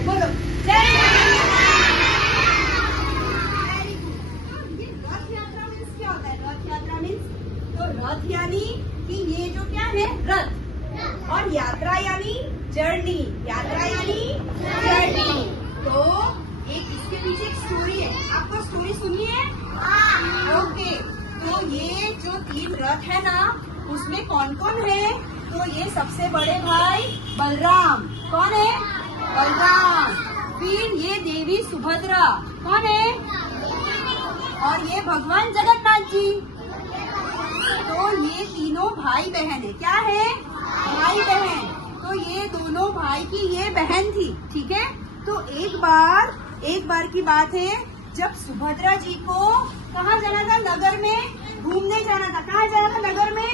है, बोलो जय वेरी गुड। ये रथ यात्रा मीन्स क्या होता है? रथ यात्रा मीन्स तो रथ यानी कि ये जो क्या है रथ, और यात्रा यानी जर्नी, यात्रा यानी जर्नी। तो एक इसके पीछे एक स्टोरी है, आपको स्टोरी सुननी है? ओके, तो ये जो 3 रथ है ना, उसमें कौन कौन है? तो ये सबसे बड़े भाई बलराम, कौन है? बलराम। फिर ये देवी सुभद्रा, कौन है? और ये भगवान जगन्नाथ जी। तो ये तीनों भाई बहन है, क्या है? भाई बहन। तो ये दोनों भाई की ये बहन थी, ठीक है। तो एक बार की बात है, जब सुभद्रा जी को कहाँ जाना था? नगर में घूमने जाना था। कहाँ जाना था? नगर में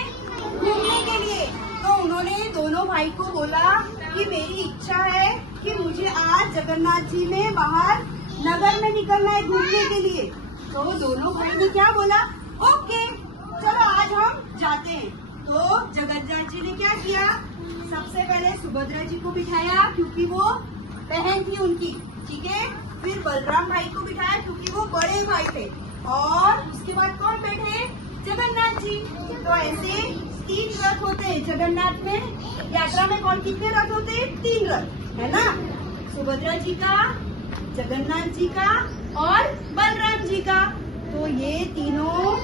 घूमने के लिए। तो उन्होंने दोनों भाई को बोला कि मेरी इच्छा है कि मुझे आज जगन्नाथ जी में बाहर नगर में निकलना है घूमने के लिए। तो दोनों भाई ने क्या बोला? ओके, चलो आज हम जाते हैं। तो जगन्नाथ जी ने क्या किया? सबसे पहले सुभद्रा जी को बिठाया क्योंकि वो बहन थी उनकी, ठीक है। फिर बलराम भाई को बिठाया क्योंकि वो बड़े भाई थे, और उसके बाद कौन बैठे? जगन्नाथ जी। तो ऐसे 3 रथ होते हैं जगन्नाथ में। यात्रा में कौन कितने रथ होते हैं? 3 रथ, है ना। सुभद्रा जी का, जगन्नाथ जी का और बलराम जी का। तो ये तीनों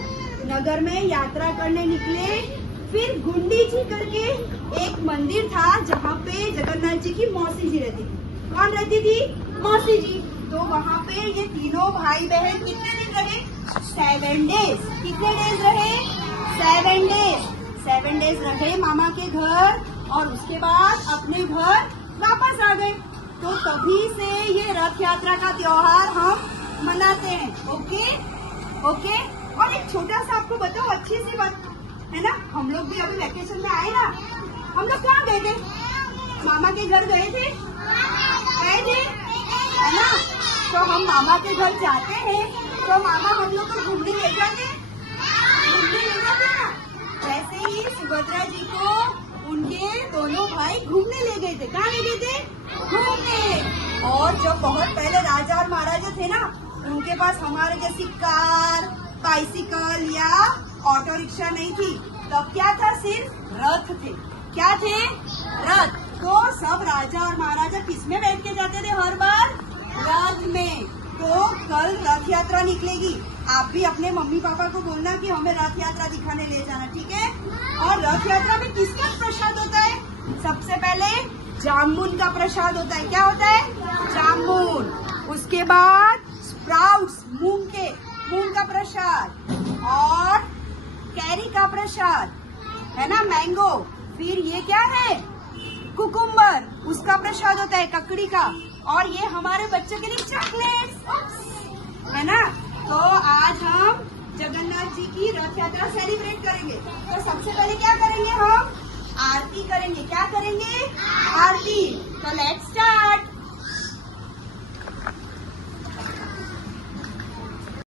नगर में यात्रा करने निकले। फिर गुंडी जी करके एक मंदिर था जहाँ पे जगन्नाथ जी की मौसी जी रहती थी। कौन रहती थी? मौसी जी। तो वहाँ पे ये तीनों भाई बहन कितने दिन रहे? 7 डेज। कितने डेज रहे? 7 डेज। 7 डेज रहे मामा के घर, और उसके बाद अपने घर वापस आ गए। तो तभी से ये रथ यात्रा का त्योहार हम मनाते हैं। Okay okay. और एक छोटा सा आपको बताओ, अच्छी सी बात है ना, हम लोग भी अभी वैकेशन में आए ना, हम लोग कहाँ गए थे? मामा के घर गए थे है ना। तो हम मामा के घर जाते हैं तो मामा हम लोग को घूमने ले जाते ना। वैसे ही सुभद्रा जी को उनके दोनों भाई घूमने ले गए थे। कहाँ ले गए थे? घूमने। और जब बहुत पहले राजा और महाराजा थे ना, उनके पास हमारे जैसी कार, बाइसिकल या ऑटो रिक्शा नहीं थी। तब क्या था? सिर्फ रथ थे। क्या थे? रथ। तो सब राजा और महाराजा किसमें बैठ के जाते थे हर बार? रथ में। तो कल रथ यात्रा निकलेगी, आप भी अपने मम्मी पापा को बोलना कि हमें रथ यात्रा दिखाने ले जाना, ठीक है। और रथ यात्रा में किसका प्रसाद होता है? सबसे पहले जामुन का प्रसाद होता है। क्या होता है? जामुन। उसके बाद स्प्राउट्स, मूंग का प्रसाद, और कैरी का प्रसाद, है ना, मैंगो। फिर ये क्या है? कुकुम्बर, उसका प्रसाद होता है, ककड़ी का। और ये हमारे बच्चों के लिए चॉकलेट्स, है ना। तो आज हम जगन्नाथ जी की रथ यात्रा सेलिब्रेट करेंगे। तो सबसे पहले क्या करेंगे? हम आरती करेंगे। क्या करेंगे? आरती। तो लेट्स स्टार्ट।